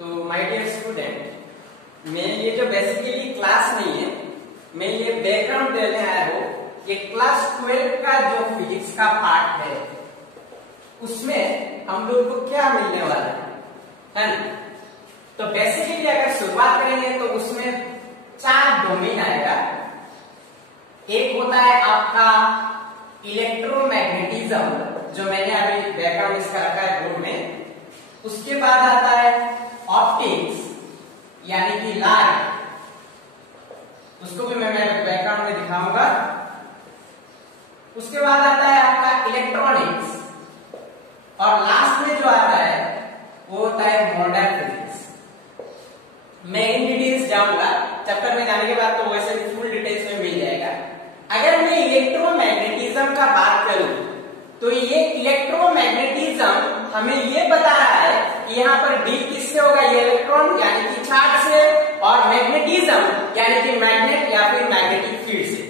तो my dear student, मैं ये जो बेसिकली क्लास नहीं है, मैं ये बैकग्राउंड देने आया हूँ। ये क्लास 12 का जो फिजिक्स का पार्ट है उसमें हम लोग को क्या मिलने वाला है ना। तो बेसिकली अगर शुरुआत करेंगे तो उसमें 4 डोमेन आएगा। एक होता है आपका इलेक्ट्रोमैग्नेटिज्म, जो मैंने अभी बैकग्राउंड इसका रखा है बोर्ड में। उसके बाद आता है ऑप्टिक्स यानी कि लाइट, उसको भी मैं बैकग्राउंड में दिखाऊंगा। उसके बाद आता है आपका इलेक्ट्रॉनिक्स, और लास्ट में जो आता है वो होता है मॉडर्न फिजिक्स। मैं इन डिटेल्स जाऊंगा चैप्टर में जाने के बाद, तो वैसे फुल डिटेल्स में मिल जाएगा। अगर मैं इलेक्ट्रोमैग्नेटिज्म का बात करूं तो ये इलेक्ट्रोमैग्नेटिज्म हमें ये बता रहा है कि यहाँ पर डील किससे होगा, ये इलेक्ट्रॉन यानी कि चार्ज से, और मैग्नेटिज्म यानी कि मैग्नेट या फिर मैग्नेटिक फील्ड से।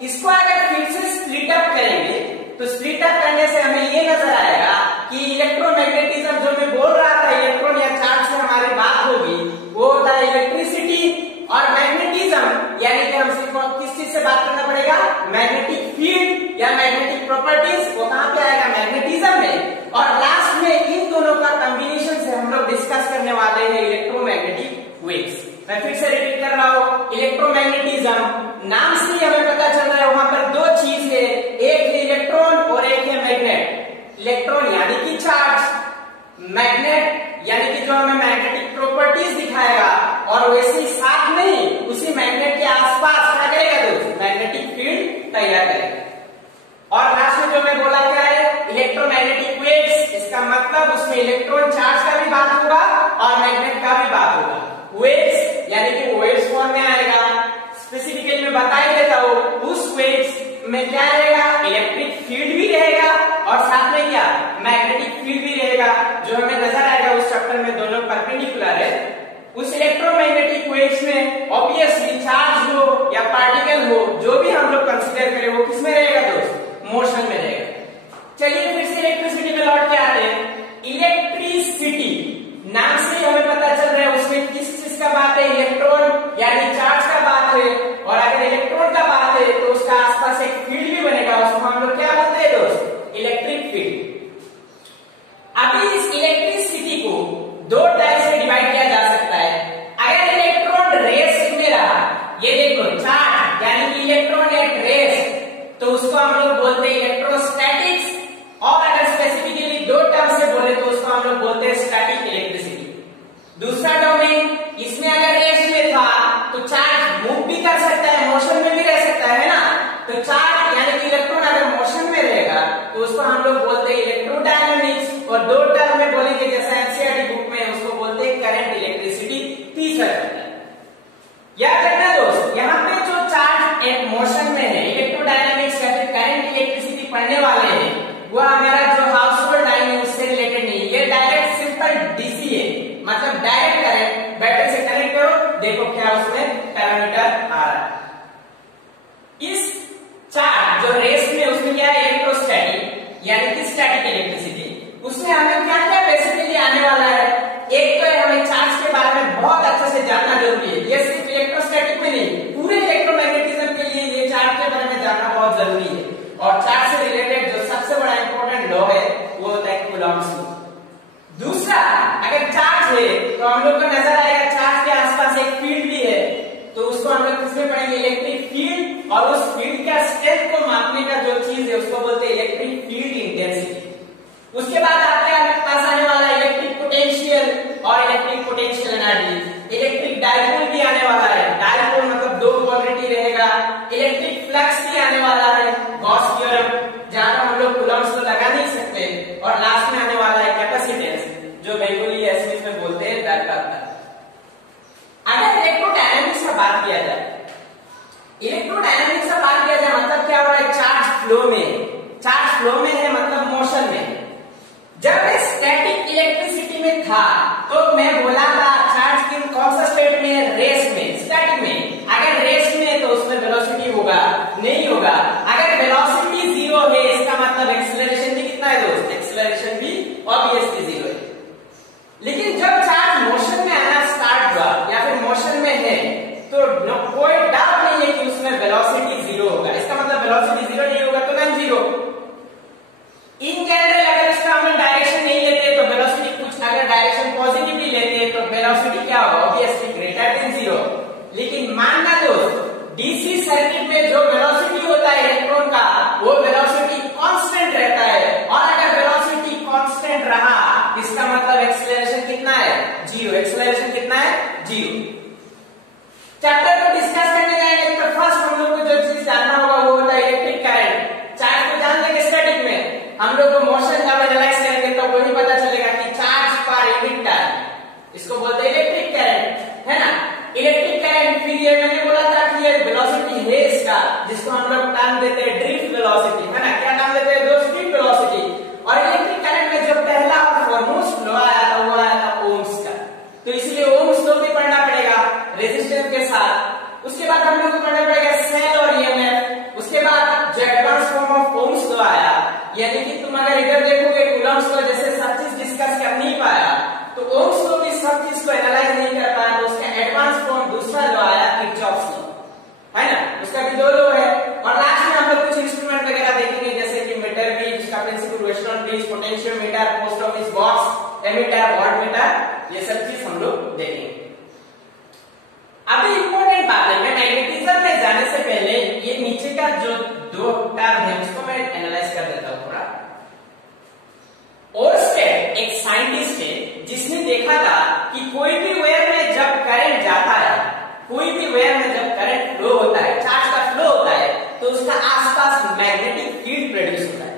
इसको अगर फिर से स्प्लिट अप करेंगे तो स्प्लिट अप करने से हमें ये नजर आएगा कि इलेक्ट्रोमैग्नेटिज्म जो मैं बोल रहा था, इलेक्ट्रॉन या चार्ज से हमारी बात होगी, वो होता है इलेक्ट्रिसिटी। और मैग्नेटिज्म यानी कि हमसे किस चीज से बात करना पड़ेगा, मैग्नेटिक फील्ड या मैग्नेटिक प्रॉपर्टीज, वो कहां पे आएगा, मैग्नेटिज्म में। और लास्ट में इन दोनों का कॉम्बिनेशन से हम लोग डिस्कस करने वाले हैं इलेक्ट्रोमैग्नेटिक वेव्स। मैं फिर से रिपीट कर रहा हूं, इलेक्ट्रोमैग्नेटिज्म नाम से हमें पता चल रहा है वहां पर 2 चीज है, एक है इलेक्ट्रॉन और एक है मैग्नेट। इलेक्ट्रॉन यानी कि चार्ज, मैग्नेट यानी कि जो हमें मैग्नेटिक प्रॉपर्टीज दिखाएगा, और वैसे ही साथ में उसी मैग्नेट के आसपास क्या करेगा दोस्त, मैग्नेटिक फील्ड तैयार करेगा। और लास्ट में जो मैं बोला क्या है, इलेक्ट्रोमैग्नेटिक वेव्स, इसका मतलब उसमें इलेक्ट्रॉन चार्ज का भी बात होगा और मैग्नेट का भी बात होगा। वेव्स यानी कि वेव्स फॉर्म में आएगा। स्पेसिफिकली मैं बता ही देता हूं, उस वेव्स में क्या रहेगा, इलेक्ट्रिक फील्ड भी रहेगा और साथ में क्या, मैग्नेटिक फील्ड भी रहेगा। जो हमें नजर आएगा उस चैप्टर में दोनों परपेंडिकुलर है। उस इलेक्ट्रोमैग्नेटिक वेव्स में ऑब्वियसली चार्ज हो या पार्टिकल हो, जो भी हम लोग कंसीडर करें, वो किसमें रहेगा दोस्त, मोशन में रहेगा। चलिए फिर से इलेक्ट्रिसिटी में लौट के आते हैं। इलेक्ट्रिसिटी नाम से हमें पता चल रहा है उसमें किस चीज का बात है, इलेक्ट्रॉन यानी चार्ज का बात है। और अगर इलेक्ट्रॉन का बात है तो उसका आसपास एक फील्ड भी बनेगा, उसको हम लोग क्या बोलते हैं दोस्त, इलेक्ट्रिक फील्ड। अभी इस इलेक्ट्रिसिटी को 2 टाइप से डिवाइड किया जा सकता है। अगर इलेक्ट्रॉन रेस्ट में रहा, ये देखो चार्ज यानी कि इलेक्ट्रॉन एट रेस्ट, तो उसको हम लोग बोलते हैं इलेक्ट्रोस्टैटिक्स। और अगर स्पेसिफिकली 2 टर्म से बोले तो उसको हम लोग बोलते हैं स्टैटिक इलेक्ट्रिसिटी। दूसरा डोमेन, इसमें अगर रेस्ट में था तो चार्ज मूव भी कर सकता है, मोशन में भी रह सकता है ना। तो चार्ज यानी कि इलेक्ट्रॉन अगर मोशन में रहेगा तो उसको हम लोग बोलते हैं इलेक्ट्रोडायनामिक्स। और 2 टर्म में बोलेंगे जैसा एनसीईआरटी बुक में उसको बोलते हैं करंट इलेक्ट्रिसिटी। तीसरा याद रखना दोस्त, यहाँ पे जो चार्ज एक मोशन में है, इलेक्ट्रोडायनामिक्स या फिर करंट इलेक्ट्रिसिटी पढ़ने वाले हैं, वो हमारा जो हाउस होल्ड लाइन है उससे रिलेटेड नहीं है। ये डायरेक्ट सिंपल डीसी है, मतलब डायरेक्ट करंट। बैटरी से कनेक्ट करो, देखो क्या उसमें पैरामीटर आ रहा है। इस चार्ज जो रेस्ट में, उसमें क्या है, इलेक्ट्रोस्टैटिक यानी कि स्टैटिक इलेक्ट्रिसिटी। उसमें हमें क्या क्या बेसिकली आने वाला है, एक तो है हमें चार्ज के बारे में बहुत अच्छे से जानना जरूरी है। ये सिर्फ इलेक्ट्रोस्टैटिक में नहीं, पूरे इलेक्ट्रोमैग्नेटिज्म के लिए ये चार्ज के बारे में जानना बहुत जरूरी है। और चार्ज से रिलेटेड जो सबसे बड़ा इंपॉर्टेंट लॉ है वो होता है कूलॉम्स लॉ। दूसरा, अगर चार्ज है तो हम लोग को नजर आएगा चार्ज के आसपास एक फील्ड भी है, तो उसको हम लोग किसमें पढ़ेंगे, इलेक्ट्रिक फील्ड। और उस फील्ड का स्ट्रेंथ को मापने का जो चीज है उसको बोलते हैं इलेक्ट्रिक फील्ड इंटेंसिटी। उसके बाद आपके पास आने वाला इलेक्ट्रिक पोटेंशियल और electric potential energy. Electric dipole भी आने वाला है, डायपोल मतलब 2 क्वांटिटी रहेगा। इलेक्ट्रिक फ्लक्स भी आने वाला है, गॉस थ्योरम, जहां पर हम लोग कूलम्स तो लगा नहीं सकते। और लास्ट में आने वाला है कैपेसिटेंस, जो बेंगोली एसएमएस में बोलते हैं दैट। अगर इलेक्ट्रोडायनामिक्स का बात किया जाए, इलेक्ट्रोडायनामिक्स का बात किया जाए मतलब क्या हो रहा है, चार्ज फ्लो में। चार्ज फ्लो में है मतलब मोशन में। जब स्टैटिक इलेक्ट्रिसिटी में था तो मैं बोला था चार्ज की कौन सा स्टेट में, रेस्ट में, स्टैटिक में। अगर रेस्ट में तो उसमें वेलोसिटी होगा, नहीं होगा। अगर वेलोसिटी 0 है इसका मतलब एक्सीलरेशन भी कितना है दोस्त, एक्सीलरेशन भी ऑब्वियसली 0 है। लेकिन जब चार्ज इसका मतलब एक्सेलरेशन कितना है, जीरो। एक्सेलरेशन कितना है, जीरो। चैप्टर को डिस्कस करने जाएंगे तो फर्स्ट हम लोग को जो चीज जानना होगा वो होता है इलेक्ट्रिक करंट। चार्ज को जान लेंगे स्टैटिक में, हम लोग को मोशन जब एनालाइज करेंगे तो वही पता चलेगा कि चार्ज पर यूनिट टाइम, इसको बोलते हैं इलेक्ट्रिक करंट, है ना। इलेक्ट्रिक करंट, फिर ये मैंने बोला था कि ये वेलोसिटी है इसका, जिसको हम लोग नाम देते हैं ड्रिफ्ट वेलोसिटी, है ना। क्या नाम देते हैं दोस्त, ड्रिफ्ट वेलोसिटी। और इलेक्ट्रिक करंट में जो पहला और फॉरमोस्ट लॉ आया था वो आया था ओम्स का, तो इसलिए ओम्स लॉ भी पढ़ना पड़ेगा रेजिस्टेंस के साथ। उसके बाद हम लोग को पढ़ना पड़ेगा सेल और ईएमएफ। उसके बाद जो advance form of Ohm's law आया, यानी कि तुम अगर इधर देखोगे कूलम्स लॉ जैसे सब चीज डिस्कस कर नहीं पाया, तो ओम्स लॉ की सब चीज को एनालाइज नहीं कर पाया, तो उसका एडवांस फॉर्म दूसरा लॉ आया किरचॉफ्स लॉ, है ना। उसका भी दो लॉ है। और लास्ट में हम लोग कुछ इंस्ट्रूमेंट वगैरह देखेंगे जैसे कि मीटर ब्रिज, जिसका principle Wheatstone bridge, potentiometer, post office box, ammeter, wattmeter, ये सब चीज हम लोग देखेंगे। अभी इंपॉर्टेंट बात है, मैं मैग्नेटिज्म में जाने से पहले ये नीचे का जो दो टर्म है उसको मैं एनालाइज कर देता हूं थोड़ा। ओरस्टेड एक साइंटिस्ट है जिसने देखा था कि कोई भी वायर में जब करंट जाता है, कोई भी वायर में जब करंट फ्लो होता है, चार्ज का फ्लो होता है, तो उसका आसपास मैग्नेटिक फील्ड प्रोड्यूस होता है।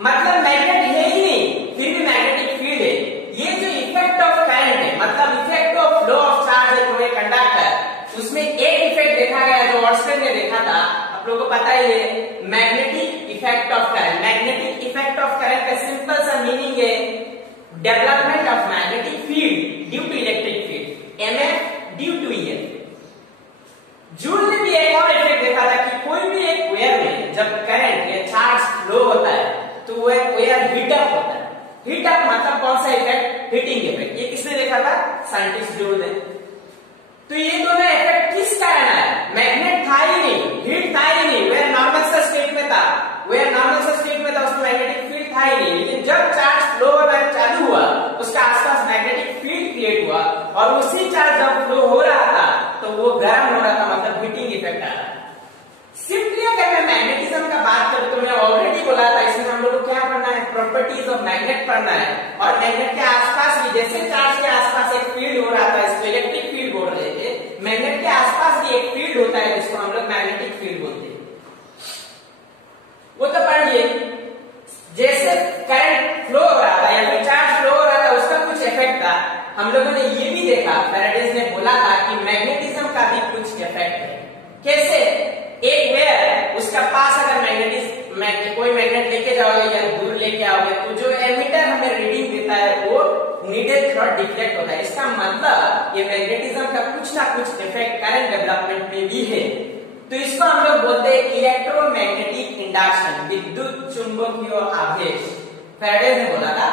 मतलब मैग्नेट है ही नहीं, फिर भी मैग्नेटिक फील्ड है। ये जो इफेक्ट ऑफ करंट है, मतलब effect of flow of charge है थ्रू ए कंडक्टर, उसमें एक इफेक्ट देखा गया जो ओरस्टेड ने देखा था, आप लोगों को पता ही है, magnetic effect of current. Magnetic effect of current का सिंपल सा मीनिंग है development of magnetic field due to electric field, MF due to EF. Joule ने भी एक और इफेक्ट देखा था कि कोई भी एक वायर में जब करंट या चार्ज फ्लो होता है तो वो वायर हीट अप होता है। हीट अप मतलब कौन सा इफेक्ट, हीटिंग इफेक्ट। ये किसने देखा था, साइंटिस्ट जूल ने। तो ये दोनों इफेक्ट किस कारण आया, मैग्नेट था ही नहीं, हीट था ही नहीं, वायर नॉर्मल सा स्टेट में था, वायर नॉर्मल सा स्टेट में था, उसमें मैग्नेटिक फील्ड था ही नहीं। लेकिन जब चार्ज फ्लो होना चालू हुआ, उसका आसपास मैग्नेटिक फील्ड क्रिएट हुआ, और उसी चार्ज जब फ्लो हो रहा था तो वो गर्म हो रहा था, मतलब हीटिंग इफेक्ट आ रहा था। सिंपली अगर मैं मैग्नेटिज्म का बात करूं तो मैं ऑलरेडी बोला था इसमें हम लोग को क्या पढ़ना है, प्रॉपर्टीज ऑफ मैग्नेट पढ़ना है। और मैग्नेट के आसपास भी जैसे चार्ज के आसपास एक फील्ड हो रहा था, इसको इलेक्ट्रिक फील्ड बोल रहे थे, मैग्नेट के आसपास भी एक फील्ड होता है जिसको हम लोग मैग्नेटिक फील्ड बोलते हैं। वो तो पढ़िए, जैसे करंट फ्लो हो रहा था या फिर चार्ज फ्लो हो रहा था, उसका कुछ इफेक्ट था। हम लोगों ने ये भी देखा, फैराडे ने बोला था कि मैग्नेटिज्म का भी कुछ इफेक्ट है। कैसे, एक वायर उसका पास अगर कोई मैग्नेट लेके जाओगे या दूर लेके आओगे तो जो एमीटर हमें रीडिंग देता है वो नीडल थोड़ा डिफ्लेक्ट होता है। इसका मतलब ये मैग्नेटिज्म का कुछ ना कुछ इफेक्ट करंट डेवलपमेंट में भी है। तो इसको हम लोग बोलते हैं इलेक्ट्रोमैग्नेटिक इंडक्शन, विद्युत चुंबकीय आवेश। फैराडे ने बोला था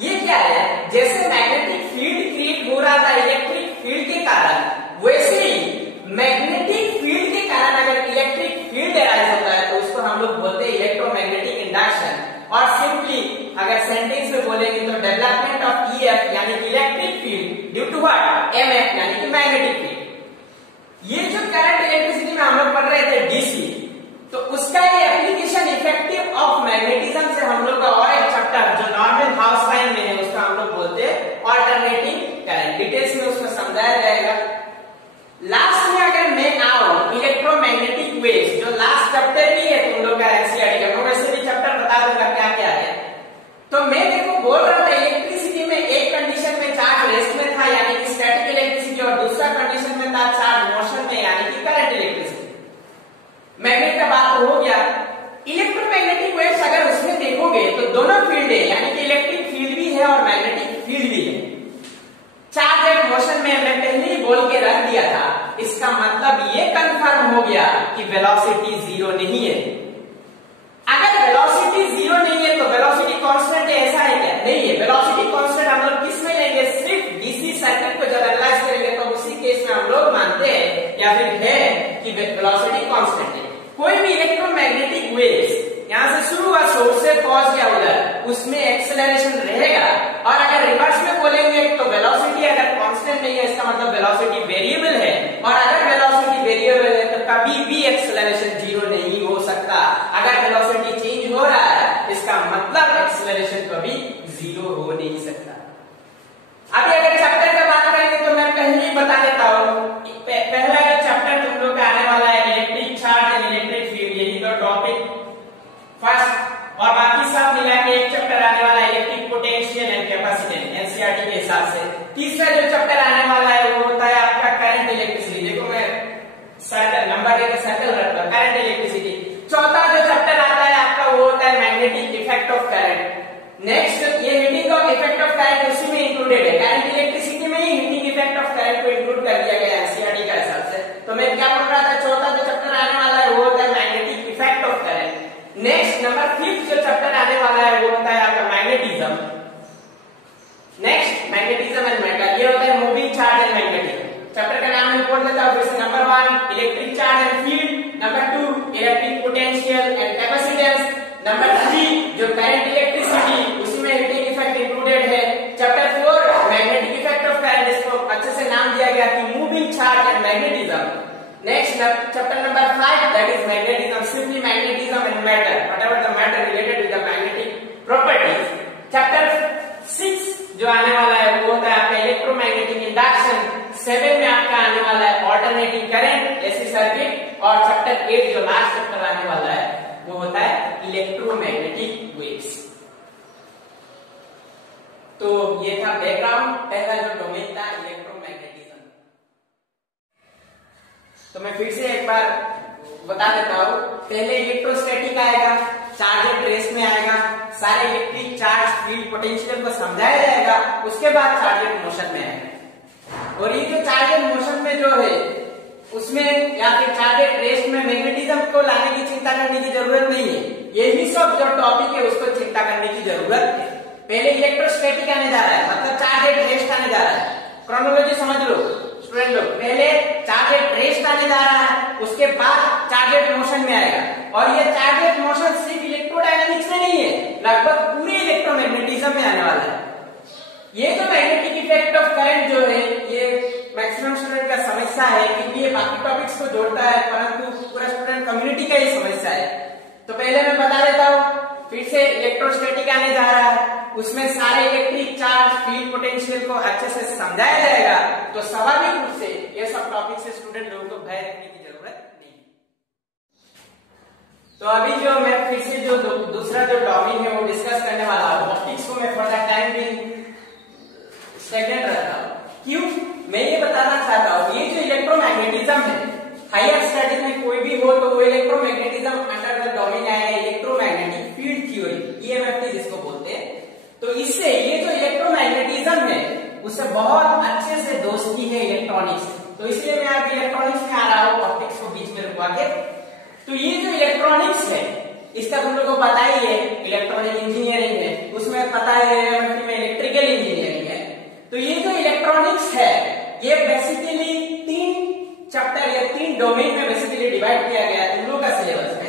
ये क्या है, जैसे मैग्नेटिक फील्ड क्रिएट हो रहा था इलेक्ट्रिक फील्ड के कारण, वैसे ही मैग्नेटिक फील्ड के कारण अगर इलेक्ट्रिक फील्ड अराइज होता है तो उसको हम लोग बोलते हैं इलेक्ट्रोमैग्नेटिक इंडक्शन। और सिंपली अगर सेंटेंस में बोलेंगे तो डेवलपमेंट ऑफ ईएफ यानी electric field due to what, MF यानी कि मैग्नेटिक फील्ड। ये जो करंट इलेक्ट्रिसिटी में हम लोग पढ़ रहे थे डीसी, तो उसका ये एप्लीकेशन इफेक्टिव ऑफ मैग्नेटिज्म से हम लोग का और एक चैप्टर जो नॉर्मल हाउस लाइन में है उसका हम लोग बोलते हैं ऑल्टरनेटिंग करंट। डिटेल्स में उसमें समझाया जाएगा। लास्ट में अगर मैं आऊं इलेक्ट्रोमैग्नेटिक वेव्स, जो लास्ट चैप्टर भी है तुम लोग का एनसीईआरटी का, मैं वैसे भी चैप्टर बता दूंगा क्या क्या है। तो मैं देखो बोल रहा था इलेक्ट्रिसिटी में एक कंडीशन में चार्ज रेस्ट में था यानी कि स्टैटिक इलेक्ट्रिसिटी, और दूसरा कंडीशन में था चार्ज मोशन में यानी कि करंट इलेक्ट्रिसिटी। मैग्नेट का बात तो हो गया। इलेक्ट्रोमैग्नेटिक वेव्स अगर उसमें देखोगे तो दोनों फील्ड है, यानी कि इलेक्ट्रिक फील्ड भी है और मैग्नेटिक फील्ड भी है। चार्ज एंड मोशन में मैं पहले ही बोल के रख दिया था, इसका मतलब ये कंफर्म हो गया कि वेलोसिटी जीरो नहीं है। अगर वेलोसिटी जीरो नहीं है तो वेलोसिटी कांस्टेंट है, ऐसा है क्या? नहीं है। वेलोसिटी कांस्टेंट हम लोग किस में लेंगे, सिर्फ डीसी सर्किट को जब एनालाइज करेंगे तो उसी केस में हम लोग मानते हैं या फिर है कि वेलोसिटी कांस्टेंट है। कोई भी इलेक्ट्रोमैग्नेटिक वेव्स यहां से शुरू हुआ, सोर्स से पहुंच गया उधर, उसमें एक्सेलरेशन रहेगा। और अगर रिवर्स में बोलेंगे तो वेलोसिटी अगर कांस्टेंट नहीं है इसका मतलब वेलोसिटी वेरिएबल है, और अगर वेलोसिटी वेरिएबल है तो कभी भी एक्सेलरेशन जीरो नहीं हो सकता। अगर वेलोसिटी चेंज हो रहा है इसका मतलब एक्सेलरेशन कभी जीरो हो नहीं सकता। हिसाब से। तीसरा जो चैप्टर आने वाला है वो होता है आपका करंट इलेक्ट्रिसिटी। देखो मैं सर्कल नंबर एक सर्कल रखता हूं, करंट इलेक्ट्रिसिटी। चौथा जो चैप्टर आता है आपका वो होता है magnetic effect of current. Next ये heating of effect of current उसी में इंक्लूडेड है, करंट इलेक्ट्रिसिटी में ही हीटिंग इफेक्ट ऑफ करंट को इंक्लूड कर दिया गया है एनसीईआरटी का हिसाब से। तो मैं क्या बोल रहा था, चौथा जो चैप्टर आने वाला है वो होता है magnetic effect of current. Next number 5 जो चैप्टर आने वाला है वो होता है आपका magnetism. Next magnetism and metal, ये होता है moving charge and magnetism. Chapter का नाम मैं बोल देता हूं फिर से। Number 1 electric charge and field, number 2 electric potential and capacitance, number 3 जो करंट इलेक्ट्रिसिटी उसमें हीटिंग इफेक्ट इंक्लूडेड है। Chapter 4 magnetic effect of current, इसको अच्छे से नाम दिया गया कि moving charge and magnetism. Next chapter number 5 that is magnetism, simply magnetism and matter, whatever the matter related with the magnetic properties. Chapter 6 जो आने वाला है वो होता है आपका इलेक्ट्रोमैग्नेटिक इंडक्शन। 7 में आपका आने वाला है ऑल्टरनेटिंग करंट एसी सर्किट। और चैप्टर 8 जो लास्ट चैप्टर आने वाला है वो होता है इलेक्ट्रोमैग्नेटिक वेव्स। तो ये था बैकग्राउंड, पहला जो डोमेन था इलेक्ट्रोमैग्नेटिज्म। तो मैं फिर से एक बार बता देता हूं, पहले इलेक्ट्रोस्टैटिक आएगा, चार्ज एंड ट्रेस में आएगा, सारे इलेक्ट्रिक चार्ज फील्ड पोटेंशियल को समझाया जाएगा, उसके बाद चार्ज एंड मोशन में आएगा। और ये जो चार्ज एंड मोशन में जो है उसमें या फिर चार्ज एंड ट्रेस में मैग्नेटिज्म को लाने की चिंता करने की जरूरत नहीं है। यही सब जो टॉपिक है उसको चिंता करने की जरूरत है। पहले इलेक्ट्रोस्टैटिक आने जा रहा है, मतलब चार्ज एंड ट्रेस आने जा रहा है। क्रोनोलॉजी समझ लो स्टूडेंट लोग, पहले चार्ज एंड ट्रेस आने जा रहा है, उसके बाद चार्ज एंड मोशन में आएगा। और ये चार्ज एंड मोशन सिर्फ इलेक्ट्रोडायनामिक्स में नहीं है, लगभग पूरे इलेक्ट्रोमैग्नेटिज्म में आने वाला है। ये जो मैग्नेटिक इफेक्ट ऑफ करंट जो है ये मैक्सिमम स्टूडेंट का समस्या है, क्योंकि ये बाकी टॉपिक्स को जोड़ता है परंतु पूरा स्टूडेंट कम्युनिटी का ही समस्या है। तो पहले मैं बता देता हूं, फिर से इलेक्ट्रोस्टैटिक आने जा रहा है, उसमें सारे इलेक्ट्रिक चार्ज फील्ड पोटेंशियल को अच्छे से समझाया जाएगा। तो स्वाभाविक रूप से ये सब टॉपिक से स्टूडेंट लोगों को भय रखने की जरूरत नहीं। तो अभी जो मैं फिर से जो दूसरा जो टॉपिक है वो डिस्कस करने वाला हूं। ऑप्टिक्स को मैं for the time being stagnant रखता हूं। क्यों? मैं ये बताना चाहता हूं, ये जो इलेक्ट्रोमैग्नेटिज्म है, हायर स्टडीज में कोई भी हो तो वो इलेक्ट्रोमैग्नेटिज्म अंडर द डोमेन आएगा इलेक्ट्रोमैग्नेटिक फील्ड थ्योरी, ईएमएफ जिसको बोलते हैं। तो इससे ये जो इलेक्ट्रोमैग्नेटिज्म है उससे बहुत अच्छे से दोस्ती है इलेक्ट्रॉनिक्स। तो इसलिए मैं अब इलेक्ट्रॉनिक्स में आ रहा हूं, ऑप्टिक्स को बीच में रुकवा के। तो ये जो इलेक्ट्रॉनिक्स है इसका तुम लोगों को पता ही है, इलेक्ट्रॉनिक इंजीनियरिंग है, उसमें पता है में इलेक्ट्रिकल इंजीनियरिंग है। तो ये जो इलेक्ट्रॉनिक्स है ये बेसिकली 3 चैप्टर या 3 डोमेन में बेसिकली डिवाइड किया गया है तुम लोगों का सिलेबस में।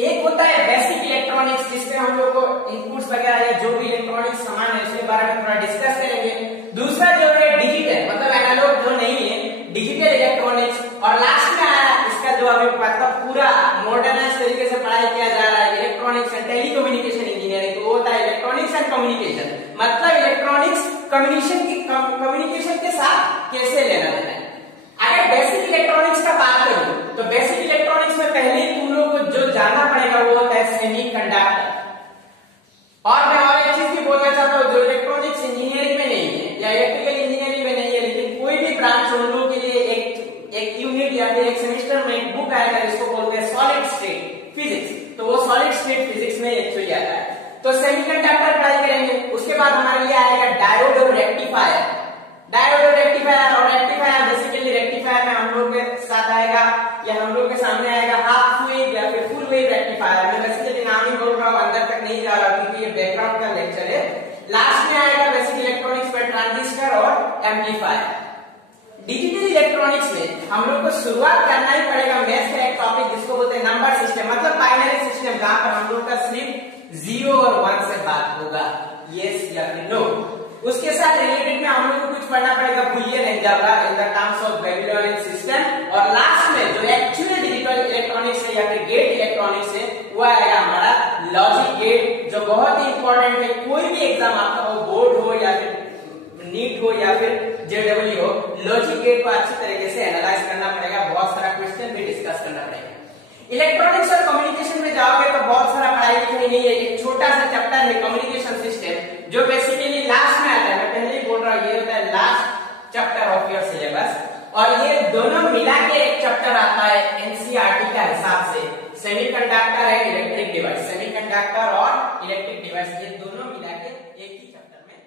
एक होता है बेसिक इलेक्ट्रॉनिक्स, जिसमें हम लोग को इनपुट्स वगैरह या जो भी इलेक्ट्रॉनिक्स सामान है उसके बारे में थोड़ा डिस्कस करेंगे। दूसरा जो है डिजिटल, मतलब एनालॉग जो नहीं है, डिजिटल इलेक्ट्रॉनिक्स। और लास्ट में आया इसका जो अभी मतलब पूरा मॉडर्नाइज तरीके से पढ़ाई किया जा रहा है इलेक्ट्रॉनिक्स एंड टेलीकम्युनिकेशन इंजीनियरिंग। तो वो होता है इलेक्ट्रॉनिक्स एंड कम्युनिकेशन, मतलब इलेक्ट्रॉनिक्स कम्युनिकेशन के साथ कैसे लेना देना है। अगर बेसिक इलेक्ट्रॉनिक्स का बात करूं तो बेसिक इलेक्ट्रॉनिक्स में पहले तुम लोगों को जो जानना पड़ेगा वो होता है सेमीकंडक्टर। और मैं और एक चीज भी बोलना चाहता हूं, जो इलेक्ट्रॉनिक्स इंजीनियरिंग में नहीं है या इलेक्ट्रिकल इंजीनियरिंग में नहीं है, लेकिन कोई भी ब्रांच उन लोगों के लिए एक यूनिट या फिर एक सेमेस्टर में एक बुक आएगा जिसको बोलते हैं सॉलिड स्टेट फिजिक्स। तो वो सॉलिड स्टेट फिजिक्स में एक्चुअली आता है। तो सेमीकंडक्टर पढ़ाई करेंगे, उसके बाद हमारे लिए आएगा डायोड और रेक्टिफायर। डायोड और रेक्टिफायर, और रेक्टिफायर बेसिकली रेक्टिफायर में हम लोग के साथ आएगा या हम लोग के सामने आएगा हाफ वेव या फिर फुल वेव रेक्टिफायर। मैं बेसिकली नाम ही बोल रहा हूं, अंदर तक नहीं जा रहा क्योंकि ये बैकग्राउंड का लेक्चर है। लास्ट में आएगा बेसिक इलेक्ट्रॉनिक्स पर ट्रांजिस्टर और एम्पलीफायर। डिजिटल इलेक्ट्रॉनिक्स में हम लोग को शुरुआत करना ही पड़ेगा मैथ्स का एक टॉपिक जिसको बोलते हैं नंबर सिस्टम, मतलब बाइनरी सिस्टम, जहां पर हम लोग का सिर्फ 0 और 1 से बात होगा, यस या फिर नो। उसके साथ रिलेटेड में हम लोग को कुछ पढ़ना पड़ेगा Boolean algebra in the terms of Babylonian system. और लास्ट में जो एक्चुअली डिजिटल इलेक्ट्रॉनिक्स है या फिर गेट इलेक्ट्रॉनिक्स है वो आएगा हमारा लॉजिक गेट, जो बहुत ही इंपॉर्टेंट है। कोई भी एग्जाम आपका हो, बोर्ड हो या फिर नीट हो या फिर जेडब्ल्यू हो, लॉजिक गेट को अच्छी तरीके से एनालाइज करना पड़ेगा, बहुत सारा क्वेश्चन भी डिस्कस करना पड़ेगा। इलेक्ट्रॉनिक्स और कम्युनिकेशन में जाओगे तो बहुत सारा पढ़ाई लिखाई नहीं है, एक छोटा सा चैप्टर है कम्युनिकेशन सिस्टम जो बेसिकली लास्ट में आता है। मैं पहले ही बोल रहा हूँ ये चैप्टर ऑफ योर सिलेबस, और ये दोनों मिला के एक चैप्टर आता है एनसीईआरटी का हिसाब से, semiconductor and electric device, semiconductor और इलेक्ट्रिक डिवाइस, ये दोनों मिला के एक ही चैप्टर में।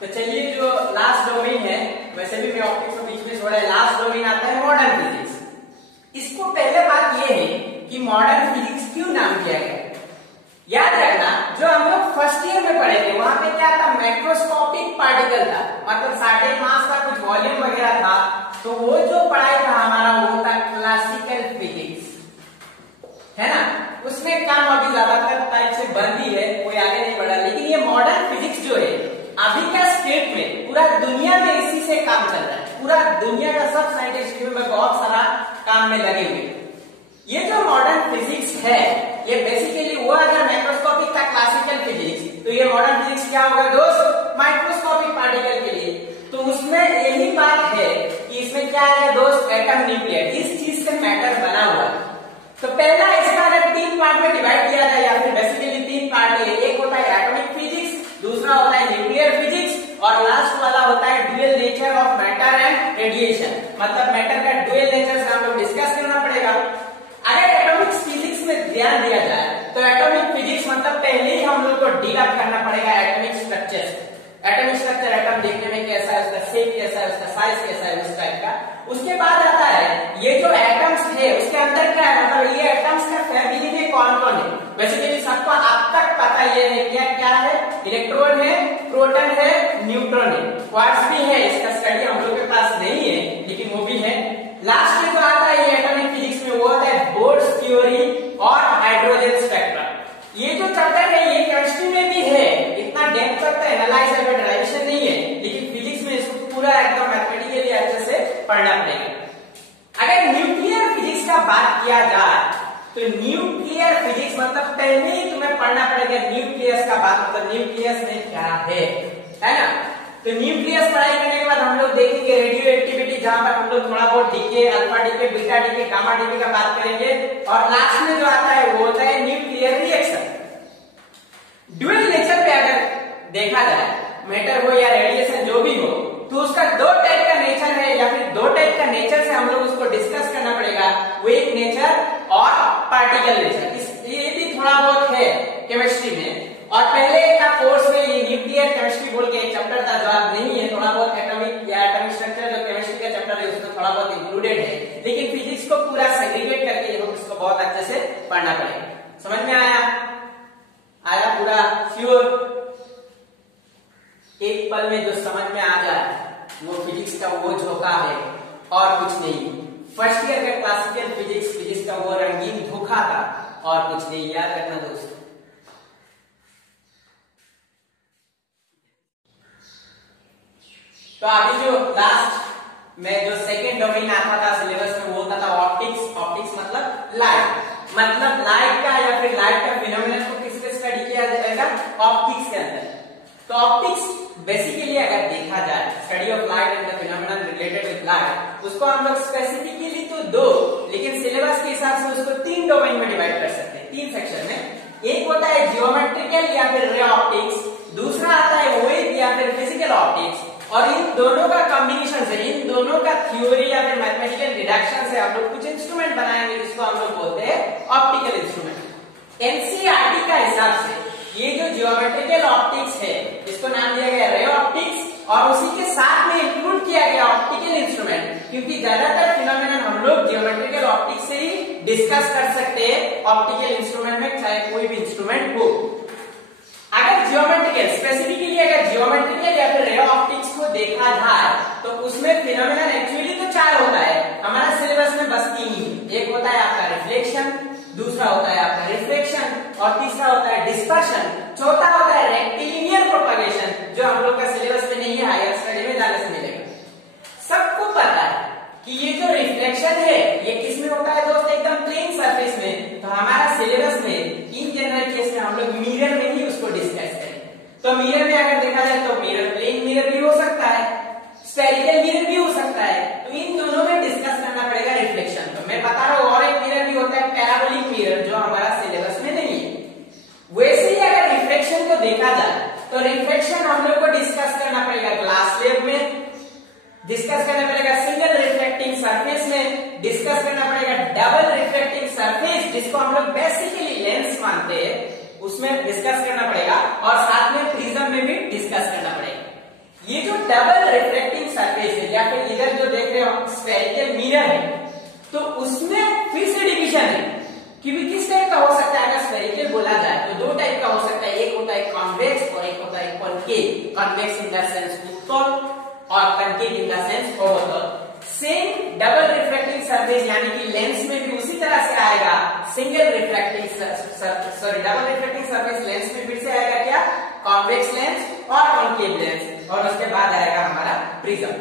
तो चलिए, जो लास्ट डोमेन है, वैसे भी मैं ऑप्टिक्स को बीच में छोड़ा है, लास्ट डोमेन आता है मॉडर्न फिजिक्स। इसको पहले बात ये है कि मॉडर्न फिजिक्स क्यों नाम किया गया। याद रखना, जो हम लोग फर्स्ट ईयर में पढ़े थे वहां पे क्या था, माइक्रोस्कोपिक पार्टिकल था, मतलब सर्टेन मास का कुछ वॉल्यूम वगैरह था। तो वो जो पढ़ाई था हमारा वो था क्लासिकल फिजिक्स, है ना। उसमें काम अभी ज्यादातर टाइप से बंद ही है, कोई आगे नहीं बढ़ा। लेकिन ये मॉडर्न फिजिक्स जो है अभी का स्टेट में पूरा दुनिया में इसी से काम चल रहा है, पूरा दुनिया का सब साइंटिस्ट में बहुत सारा काम में लगे हुए। ये जो मॉडर्न फिजिक्स है ये बेसिकली वो अगर माइक्रोस्कोपिक था क्लासिकल फिजिक्स, तो ये मॉडर्न फिजिक्स क्या होगा दोस्त, माइक्रोस्कोपिक पार्टिकल के लिए। तो उसमें यही बात है कि इसमें क्या है दोस्त, एटम न्यूक्लियर, इस चीज से मैटर बना हुआ है। तो पहला इसका अगर 3 पार्ट में डिवाइड किया जाए, या फिर बेसिकली 3 पार्ट है, एक होता है एटॉमिक फिजिक्स, दूसरा होता है न्यूक्लियर फिजिक्स, और लास्ट वाला होता है dual nature of matter and radiation, मतलब मैटर का ड्यूअल नेचर से हम लोग डिस्कस करना पड़ेगा। अगर एटॉमिक फिजिक्स में ध्यान दिया जाए तो एटॉमिक फिजिक्स मतलब पहले ही हम लोग को डीराइव करना पड़ेगा atomic structure. Atomic structure, atom देखने में कैसा है, उसका शेप कैसा है, उसका साइज कैसा है, उस टाइप का। उसके बाद आता है ये जो एटम्स है उसके अंदर क्या है, मतलब ये एटम्स का फैमिली में कौन कौन है। बेसिकली सबको अब तक पता ये है क्या क्या है, इलेक्ट्रॉन है, प्रोटॉन है, न्यूट्रॉन है, क्वार्ट्ज भी है, इसका स्टडी हम लोग के पास नहीं है लेकिन वो भी है। लास्ट में जो आता है ये एटॉमिक फिजिक्स में वो होता है बोर्ड्स थ्योरी और हाइड्रोजन स्पेक्ट्रम। ये जो चैप्टर है ये केमिस्ट्री में भी है, इतना डेप्थ तक एनालाइज और डेरिवेशन नहीं है, लेकिन फिजिक्स में इसको पूरा एकदम मैथमेटिकली अच्छे से पढ़ना पड़ेगा। अगर न्यूक्लियर फिजिक्स का बात किया जाए तो न्यूक्लियर फिजिक्स मतलब पहले ही तुम्हें पढ़ना पड़ेगा न्यूक्लियस का बात, मतलब न्यूक्लियस में क्या है ना। तो न्यूक्लियस पढ़ाई करने के बाद हम लोग देखेंगे रेडियो एक्टिविटी, जहां पर हम लोग थोड़ा बहुत decay, alpha decay, beta decay, gamma decay का बात करेंगे, और लास्ट में जो आता है वो होता है न्यूक्लियर रिएक्शन। ड्यूअल नेचर पे अगर देखा जाए, मैटर हो या रेडिएशन जो भी हो, तो उसका 2 टाइप का नेचर है, या फिर 2 टाइप का नेचर से हम लोग उसको डिस्कस करना पड़ेगा, वेव नेचर और पार्टिकल नेचर। ये भी थोड़ा बहुत है केमिस्ट्री में, और पहले का कोर्स में ये न्यूक्लियर केमिस्ट्री बोल के एक चैप्टर था जो अब नहीं है, थोड़ा बहुत एटॉमिक या एटॉमिक स्ट्रक्चर जो केमिस्ट्री का चैप्टर है उसमें थोड़ा बहुत इंक्लूडेड है, लेकिन फिजिक्स को पूरा सेग्रीगेट करके ये इसको बहुत अच्छे से पढ़ना पड़ेगा। समझ में आया पूरा श्योर? एक पल में जो समझ में आ जाए वो फिजिक्स का वो झोंका है और कुछ नहीं। फर्स्ट ईयर का क्लासिकल फिजिक्स का वो रंगीन धोखा था और कुछ नहीं, याद रखना दोस्तों। तो अभी जो लास्ट में जो सेकेंड डोमेन आता था सिलेबस में वो होता था ऑप्टिक्स। ऑप्टिक्स मतलब लाइट, मतलब लाइट का या फिर लाइट का फिनोमेनन को किससे स्टडी किया जाएगा, ऑप्टिक्स के अंदर। तो ऑप्टिक्स बेसिकली अगर देखा जाए study of light and the phenomenon related with light, उसको हम लोग स्पेसिफिकली तो 2, लेकिन सिलेबस के हिसाब से उसको 3 डोमेन में डिवाइड कर सकते हैं, 3 सेक्शन में। एक होता है जियोमेट्रिकल या फिर रे ऑप्टिक्स, दूसरा आता है वेव या फिर फिजिकल ऑप्टिक्स, और इन दोनों का कॉम्बिनेशन से, इन दोनों का थ्योरी या फिर मैथमेटिकल रिडक्शन से हम लोग कुछ इंस्ट्रूमेंट बनाएंगे जिसको हम लोग बोलते हैं ऑप्टिकल इंस्ट्रूमेंट। एनसीईआरटी का हिसाब से ये जो जियोमेट्रिकल ऑप्टिक्स है इसको नाम दिया गया रे ऑप्टिक्स, और उसी के साथ में इंक्लूड किया गया ऑप्टिकल इंस्ट्रूमेंट, क्योंकि ज्यादातर फिनोमेनन हम लोग जियोमेट्रिकल ऑप्टिक्स से ही डिस्कस कर सकते हैं ऑप्टिकल इंस्ट्रूमेंट में, चाहे कोई भी इंस्ट्रूमेंट हो। अगर जियोमेट्रिकल स्पेसिफिकली अगर जियोमेट्रिकल या फिर रे ऑप्टिक्स को देखा जाए तो उसमें फिनोमेनन एक्चुअली तो 4 होता है, हमारा सिलेबस में बस 3 ही। एक होता है आपका रिफ्लेक्शन, दूसरा होता है आपका रिफ्रैक्शन, और तीसरा होता है डिस्पर्शन, चौथा होता है रेक्टिलिनियर प्रोपगेशन, जो हम लोग का सिलेबस में नहीं है, हायर स्टडी में जाने से मिलेगा। सबको पता है कि ये जो रिफ्लेक्शन है ये किस में होता है दोस्त, एकदम प्लेन सरफेस में। तो हमारा सिलेबस में इन जनरल केस में हम लोग मिरर में ही उसको डिस्कस करें। तो मिरर में अगर देखा जाए तो मिरर प्लेन मिरर भी हो सकता है, स्फेरिकल मिरर भी हो सकता है, तो इन दोनों में डिस्कस करना पड़ेगा रिफ्लेक्शन। तो मैं बता रहा हूँ और एक मिरर भी होता है पैराबोलिक मिरर, जो हमारा सिलेबस में नहीं है। वैसे ही अगर रिफ्लेक्शन को देखा जाए तो तो रिफ्लेक्शन हम लोग को डिस्कस करना पड़ेगा ग्लास स्लेब में, डिस्कस करना पड़ेगा सिंगल रिफ्लेक्टिंग सरफेस में, डिस्कस करना पड़ेगा डबल रिफ्लेक्टिंग सरफेस जिसको हम लोग बेसिकली लेंस मानते हैं, उसमें डिस्कस करना पड़ेगा, और साथ में प्रिज्म में भी डिस्कस करना पड़ेगा। ये जो डबल रिफ्लेक्टिंग सरफेस है या फिर इधर जो देख रहे हो स्फेरिकल मिरर है, तो उसमें फिर से डिवीजन है कि भी किस टाइप का हो सकता है। अगर स्फेरिकल बोला जाए तो दो टाइप का हो सकता है, एक होता है कॉन्वेक्स और एक होता है concave. Convex in the sense उत्तल और कॉन्केव इन द सेंस अवतल। सेम डबल रिफ्लेक्टिंग सरफेस यानी कि लेंस में भी उसी तरह से आएगा, single reflecting sorry double reflecting surface lens में फिर से आएगा क्या, कॉन्वेक्स लेंस और कॉन्केव लेंस, और उसके बाद आएगा हमारा प्रिज्म।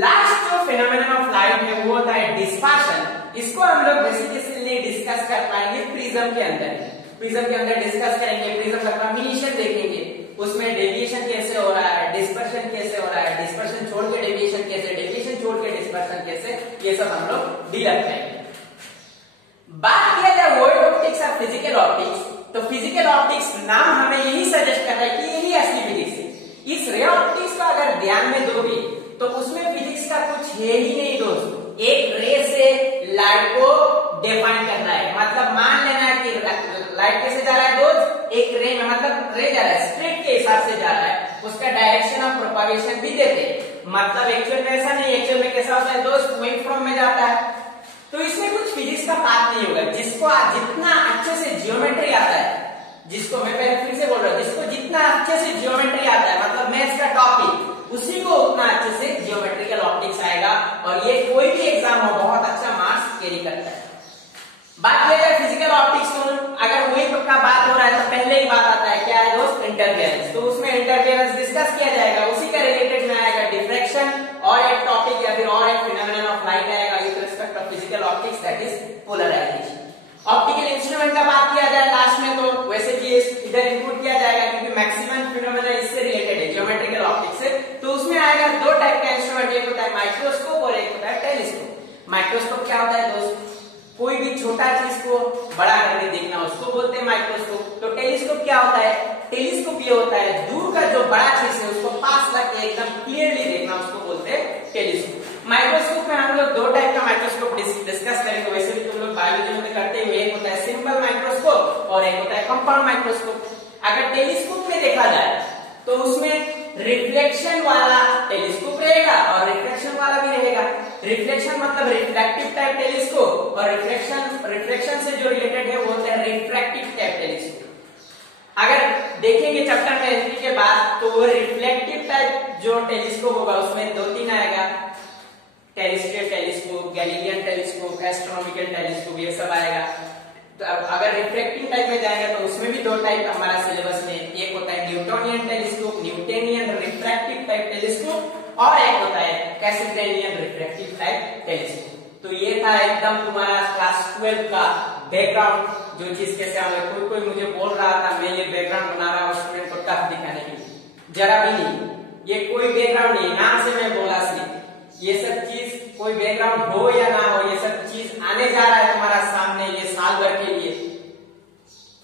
लास्ट जो फिनोमेनन ऑफ लाइट है वो होता है डिस्पर्शन। इसको हम लोग बेसिकली डिस्कस कर पाएंगे प्रिज्म के अंदर। प्रिज्म के अंदर डिस्कस करेंगे, प्रिज्म का कॉम्बिनेशन देखेंगे, उसमें डेविएशन कैसे हो रहा है, डिस्पर्शन कैसे हो रहा है, डिस्पर्शन छोड़ के डेविएशन कैसे, डेविएशन छोड़ के डिस्पर्शन कैसे, ये सब हम लोग डील करेंगे। बात किया जाए वर्ड ऑप्टिक्स और फिजिकल ऑप्टिक्स, तो फिजिकल ऑप्टिक्स नाम हमें यही सजेस्ट कर रहा है कि यही असली फिजिक्स है। इस रे ऑप्टिक्स को अगर ध्यान में दोगे तो उसमें फिजिक्स का कुछ है ही नहीं दोस्त। एक रे से लाइट को डिफाइन करना है, मतलब मान लेना है कि लाइट कैसे जा रहा है दोस्त, एक रे में, मतलब रे जा रहा है स्ट्रेट के हिसाब से जा रहा है, उसका डायरेक्शन ऑफ प्रोपगेशन भी देते हैं, मतलब एक्चुअल में ऐसा नहीं, एक्चुअल में कैसा होता है दोस्त, वेव फ्रॉम में जाता है। तो इसमें कुछ फिजिक्स का बात नहीं होगा। जिसको जितना अच्छे से जियोमेट्री आता है, जिसको मैं पहले फिर से बोल रहा हूँ, जिसको जितना अच्छे से जियोमेट्री आता है, मतलब मैथ्स का टॉपिक, उसी को उतना अच्छे से जियोमेट्रिकल ऑप्टिक्स आएगा, और ये कोई भी एग्जाम हो बहुत अच्छा मार्क्स कैरी करता है। बात किया जाए फिजिकल ऑप्टिक्स तो अगर वही का बात हो रहा है तो पहले ही बात आता है क्या है दोस्त, इंटरफेरेंस। तो उसमें इंटरफेरेंस डिस्कस किया जाएगा, उसी का रिलेटेड में आएगा डिफ्रैक्शन, और एक टॉपिक या फिर और एक फिनोमेनन ऑफ लाइट आएगा with respect of physical optics, that is polarisation. Optical instrument का बात किया जाए लास्ट में, तो वैसे भी इधर इंक्लूड किया जाएगा क्योंकि मैक्सिमम फिनोमेना इससे रिलेटेड है, ज्योमेट्रिकल ऑप्टिक्स से। तो उसमें आएगा दो टाइप का इंस्ट्रूमेंट, एक होता है माइक्रोस्कोप और एक होता है टेलीस्कोप। माइक्रोस्कोप क्या होता है दोस्त, कोई भी छोटा चीज को बड़ा करके देखना, उसको बोलते हैं माइक्रोस्कोप। तो टेलीस्कोप क्या होता है, टेलीस्कोप ये होता है दूर का जो बड़ा चीज है उसको पास लाके एकदम क्लियरली देखना, उसको बोलते हैं टेलीस्कोप। माइक्रोस्कोप में हम लोग दो टाइप का माइक्रोस्कोप डिस्कस करेंगे, वैसे भी तुम लोग बायोलॉजी में करते हुए, एक होता है सिंपल माइक्रोस्कोप और एक होता है कंपाउंड माइक्रोस्कोप। अगर टेलीस्कोप में देखा जाए तो उसमें रिफ्लेक्शन वाला टेलीस्कोप रहेगा और रिफ्लेक्शन वाला भी रहेगा। रिफ्लेक्शन मतलब रिफ्रैक्टिव टाइप टेलीस्कोप, और रिफ्लेक्शन से जो रिलेटेड है वो होता है रिफ्रैक्टिव टाइप टेलीस्कोप। अगर देखेंगे चैप्टर में एंट्री के बाद तो वो रिफ्लेक्टिव टाइप जो टेलीस्कोप होगा उसमें दो तीन आएगा, terrestrial telescope, Galilean telescope, astronomical telescope, ये सब आएगा। तो अगर रिफ्रैक्टिव टाइप में जाएंगे तो उसमें भी दो टाइप हमारा सिलेबस में, एक होता है Newtonian telescope, Newtonian refractive type telescope, और एक होता है कैसिड्रेनियन रिफ्रैक्टिव टाइप टेलीस्कोप। तो ये था एकदम तुम्हारा क्लास 12 का बैकग्राउंड, जो चीज कैसे हमें कोई मुझे बोल रहा था मैं ये बैकग्राउंड बना रहा हूँ स्टूडेंट को टफ दिखाने के लिए, जरा भी नहीं, ये कोई बैकग्राउंड नहीं, नाम से मैं बोला सिर्फ। ये सब चीज कोई बैकग्राउंड हो या ना हो, ये सब चीज आने जा रहा है तुम्हारा सामने, ये साल भर के लिए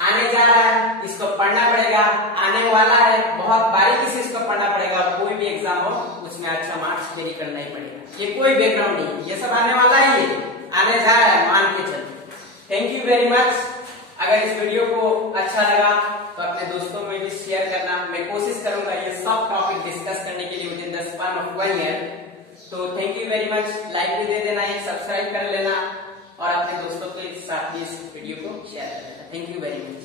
आने जा रहा है, इसको पढ़ना पड़ेगा, आने वाला है, बहुत बारीकी से इसको पढ़ना पड़ेगा, और कोई भी एग्जाम हो उसमें अच्छा मार्क्स कैरी करना ही पड़ेगा। ये कोई बैकग्राउंड नहीं, ये सब आने वाला ही है, आने जा रहा है, मान के चलो। Thank you very much. अगर इस वीडियो को अच्छा लगा तो अपने दोस्तों में भी शेयर करना, मैं कोशिश करूंगा ये सब टॉपिक डिस्कस करने के लिए within the span of 1 year. तो thank you very much, like भी दे देना है, सब्सक्राइब कर लेना, और अपने दोस्तों के साथ भी इस वीडियो को शेयर कर देना। Thank you very much.